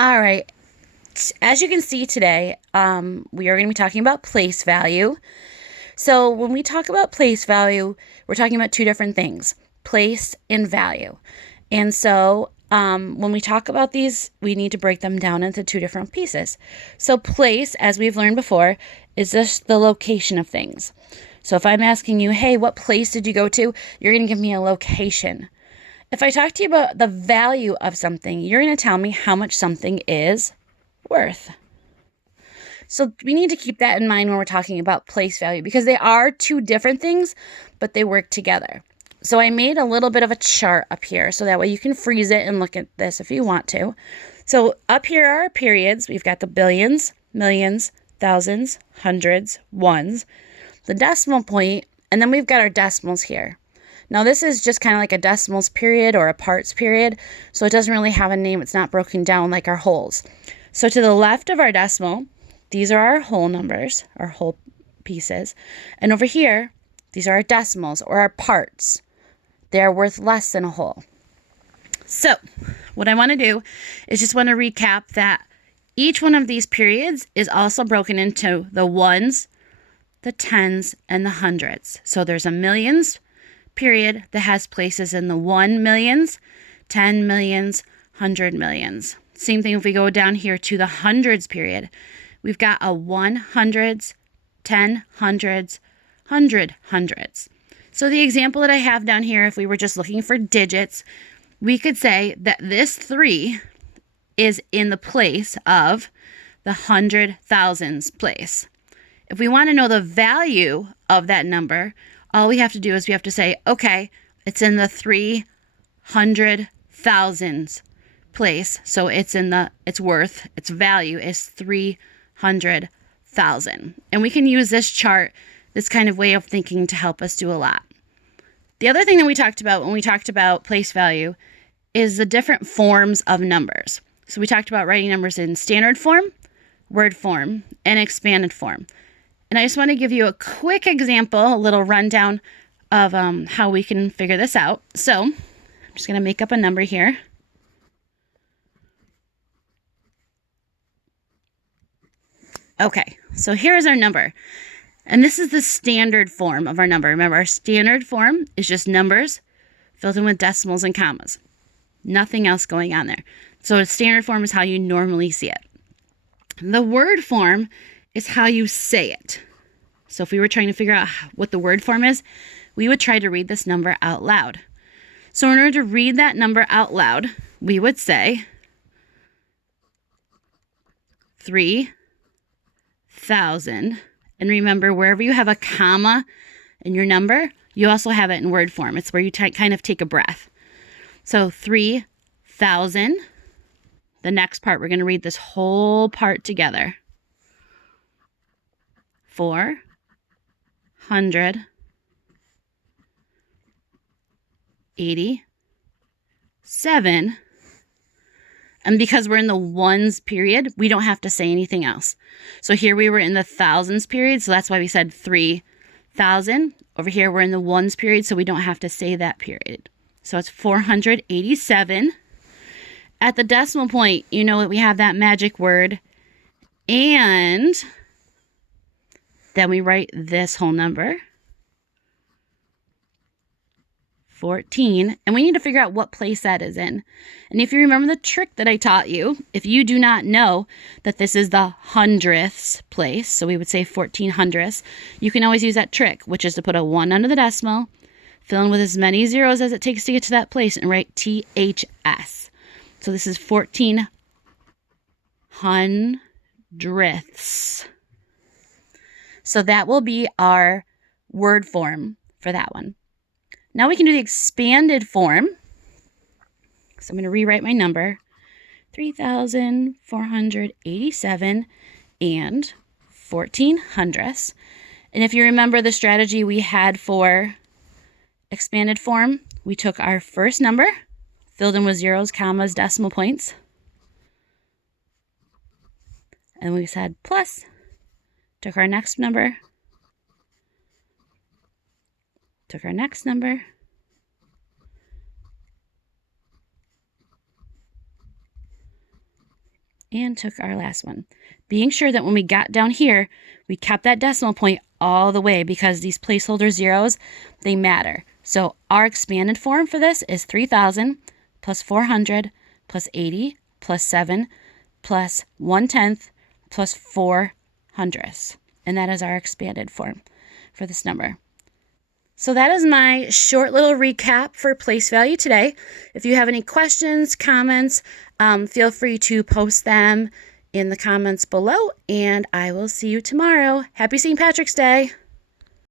All right. As you can see today, we are going to be talking about place value. So when we talk about place value, we're talking about two different things, place and value. And so when we talk about these, we need to break them down into two different pieces. So place, as we've learned before, is just the location of things. So if I'm asking you, hey, what place did you go to? You're going to give me a location. If I talk to you about the value of something, you're going to tell me how much something is worth. So we need to keep that in mind when we're talking about place value because they are two different things, but they work together. So I made a little bit of a chart up here so that way you can freeze it and look at this if you want to. So up here are our periods. We've got the billions, millions, thousands, hundreds, ones, the decimal point, and then we've got our decimals here. Now this is just kind of like a decimals period or a parts period, so it doesn't really have a name. It's not broken down like our wholes. So to the left of our decimal, these are our whole numbers, our whole pieces. And over here, these are our decimals or our parts. They are worth less than a whole. So what I want to do is just want to recap that each one of these periods is also broken into the ones, the tens, and the hundreds. So there's a millions period that has places in the 1 millions, 10 millions, 100 millions. Same thing if we go down here to the hundreds period. We've got a 100s, 10 hundreds, 100 hundreds. So the example that I have down here, if we were just looking for digits, we could say that this 3 is in the place of the hundred thousands place. If we want to know the value of that number, all we have to do is we have to say, okay, it's in the 300,000s place. So its worth, its value is 300,000. And we can use this chart, this kind of way of thinking to help us do a lot. The other thing that we talked about when we talked about place value is the different forms of numbers. So we talked about writing numbers in standard form, word form, and expanded form. And I just want to give you a quick example, a little rundown of how we can figure this out. So I'm just going to make up a number here. Okay, so here's our number. And this is the standard form of our number. Remember, our standard form is just numbers filled in with decimals and commas. Nothing else going on there. So a standard form is how you normally see it. The word form is how you say it. So if we were trying to figure out what the word form is, we would try to read this number out loud. So in order to read that number out loud, we would say 3,000. And remember, wherever you have a comma in your number, you also have it in word form. It's where you kind of take a breath. So 3,000. The next part, we're going to read this whole part together. 487. And because we're in the ones period, we don't have to say anything else. So here we were in the thousands period, so that's why we said 3,000. Over here we're in the ones period, so we don't have to say that period. So it's 487. At the decimal point, you know that we have that magic word, and then we write this whole number, 14, and we need to figure out what place that is in. And if you remember the trick that I taught you, if you do not know that this is the hundredths place, so we would say 14 hundredths, you can always use that trick, which is to put a 1 under the decimal, fill in with as many zeros as it takes to get to that place, and write THS. So this is 14 hundredths. So that will be our word form for that one. Now we can do the expanded form. So I'm going to rewrite my number, 3,487 and 14 hundredths. And if you remember the strategy we had for expanded form, we took our first number, filled in with zeros, commas, decimal points, and we said plus, took our next number, took our next number, and took our last one. Being sure that when we got down here, we kept that decimal point all the way because these placeholder zeros, they matter. So our expanded form for this is 3,000 plus 400 plus 80 plus 7 plus 1/10 plus 4/100. And that is our expanded form for this number. So that is my short little recap for place value today. If you have any questions, comments, feel free to post them in the comments below, and I will see you tomorrow. Happy St. Patrick's Day!